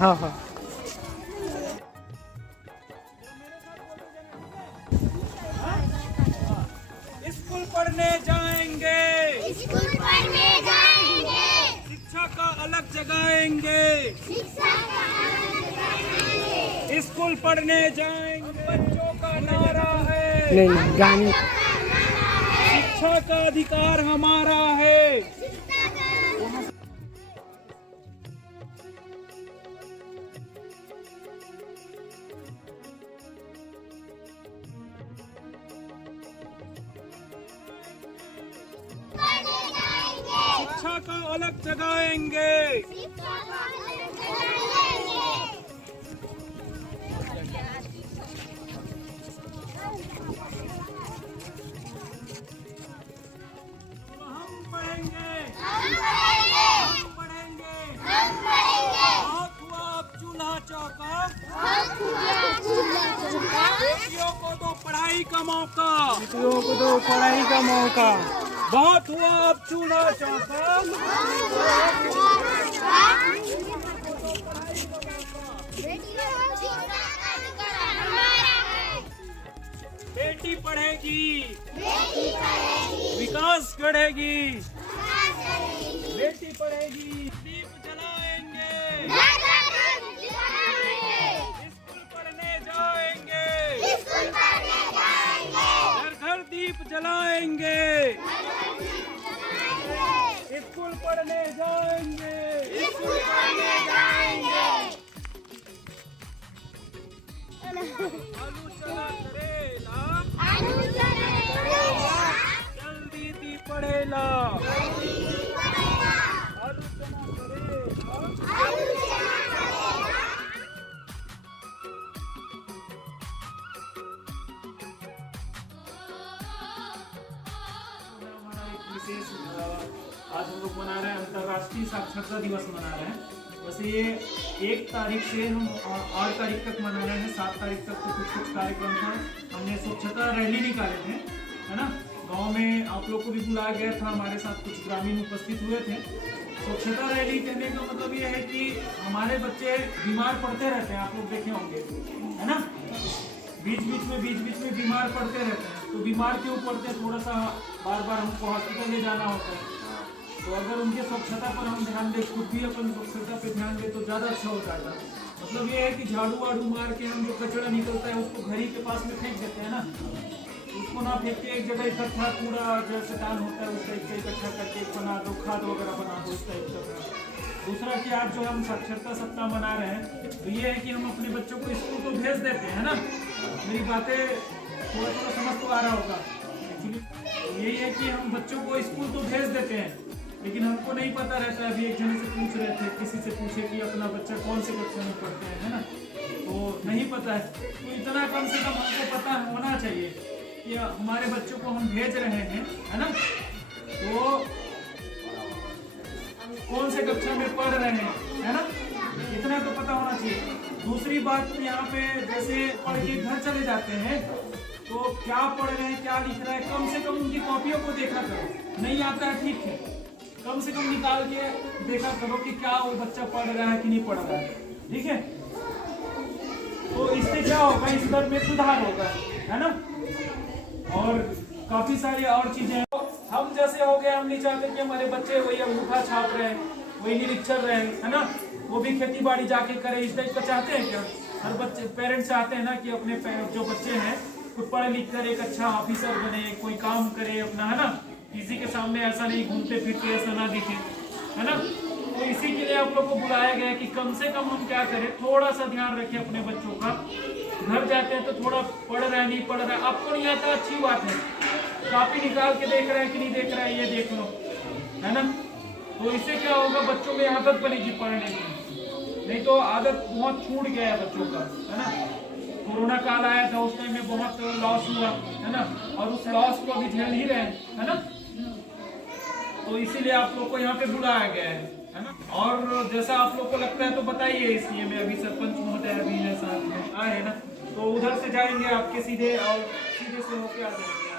हाँ हाँ। स्कूल पढ़ने जाएंगे, स्कूल पढ़ने जाएंगे, शिक्षा का अलग जगाएंगे, शिक्षा का अलग जगाएंगे। स्कूल पढ़ने जाएंगे बच्चों का नारा है, नहीं गाने। शिक्षा का अधिकार हमारा है। शिक्षा का अलग जगाएंगे, शिक्षा का अलग जगाएंगे। हम पढ़ेंगे, हम पढ़ेंगे, हम पढ़ेंगे, हम पढ़ेंगे। बहुत हुआ अब चूल्हा चौका, बहुत हुआ चूल्हा चौका। बेटियों को दो पढ़ाई का मौका, बेटियों को दो पढ़ाई का मौका। बहुत हुआ अब चूल्हा चौका, बेटी पढ़ेगी, विकास बढ़ेगी, बेटी पढ़ेगी। दीप जलाएंगे, स्कूल पढ़ने जाएंगे, घर घर दीप जलाएंगे, स्कूल पढ़ने जाएंगे, आलू चना करेला, जल्दी दी पढ़ेला, आलू चना करेला। हमारा एक विशेष आज हम लोग मना रहे हैं, अंतर्राष्ट्रीय साक्षरता दिवस मना रहे हैं। वैसे ये 1 तारीख से हम 8 तारीख तक मना रहे हैं। 7 तारीख तक तो कुछ कार्यक्रम था, हमने स्वच्छता रैली निकाले थे, है ना। गांव में आप लोग को भी बुलाया गया था, हमारे साथ कुछ ग्रामीण उपस्थित हुए थे। स्वच्छता रैली कहने का मतलब ये है कि हमारे बच्चे बीमार पड़ते रहते हैं, आप लोग देखे होंगे, है ना। बीच बीच में बीमार पड़ते रहते हैं। तो बीमार क्यों पड़ते हैं, थोड़ा सा बार बार हमको हॉस्पिटल में जाना होता है। तो अगर उनके स्वच्छता पर हम ध्यान दें, खुद भी अपन स्वच्छता पे ध्यान दें तो ज़्यादा अच्छा हो जाता है। मतलब ये है कि झाड़ू वाड़ू मार के हम जो कचरा निकलता है उसको घर ही के पास में फेंक देते हैं ना, उसको ना फेंक के एक जगह इकट्ठा कूड़ा जैसे दान होता है उस टाइप का इकट्ठा करके बना दो, खाद वगैरह बना दो, उस टाइप का। दूसरा कि आज जो हम साक्षरता सप्ताह मना रहे हैं तो ये है कि हम अपने बच्चों को स्कूल तो भेज देते हैं ना। मेरी बातें थोड़ा थोड़ा समझ तो आ रहा होगा। एक्चुअली यही है कि हम बच्चों को स्कूल तो भेज देते हैं, लेकिन हमको नहीं पता रहता है। अभी एक जने से पूछ रहे थे, किसी से पूछे कि अपना बच्चा कौन से कक्षा में पढ़ते हैं, है ना, तो नहीं पता है। तो इतना कम से कम हमको पता होना चाहिए कि हमारे बच्चों को हम भेज रहे हैं, है ना, तो कौन से कक्षा में पढ़ रहे हैं, है ना, इतना तो पता होना चाहिए। दूसरी बात यहाँ पे जैसे पढ़ के घर चले जाते हैं तो क्या पढ़ रहे हैं, क्या लिख रहे हैं, कम से कम उनकी कॉपियों को देखा करो। नहीं आता है ठीक है, कम से कम निकाल के देखा करो कि क्या वो बच्चा पढ़ रहा है कि नहीं पढ़ रहा है, ठीक है। तो इससे क्या होगा, इस दर में सुधार होगा, है ना। और काफी सारी और चीजें हम जैसे हो गए, हम नहीं चाहते कि हमारे बच्चे वही अंगूठा छाप रहे हैं, वही निरीक्षर रहे हैं, है ना, वो भी खेती बाड़ी जाके करें, इस टाइप का चाहते हैं क्या। हर बच्चे पेरेंट्स चाहते हैं ना कि अपने जो बच्चे हैं कुछ पढ़ लिख कर एक अच्छा ऑफिसर बने, कोई काम करे अपना, है ना, किसी के सामने ऐसा नहीं घूमते फिरते ऐसा ना दिखे, है ना। तो इसी के लिए आप लोग को बुलाया गया कि कम से कम हम क्या करें, थोड़ा सा ध्यान रखें अपने बच्चों का। घर जाते हैं तो थोड़ा पढ़ रहा है नहीं पढ़ रहा है, आपको नहीं आता अच्छी बात है, कॉपी निकाल के देख रहा है कि नहीं देख रहा है ये देख लो, है ना। तो इससे क्या होगा, बच्चों में आदत बनेगी पढ़ने की, नहीं तो आदत बहुत छूट गया है बच्चों का, है ना। कोरोना काल आया था, उस टाइम में बहुत लॉस हुआ, है ना, और उस लॉस को अभी झेल ही रहे हैं, है ना। तो इसीलिए आप लोग को यहाँ पे बुलाया गया है ना। और जैसा आप लोग को लगता है तो बताइए, इसलिए मैं अभी सरपंच महोदय अभी साथ में आए ना, तो उधर से जाएंगे आपके सीधे और सीधे से होके आ जाएंगे।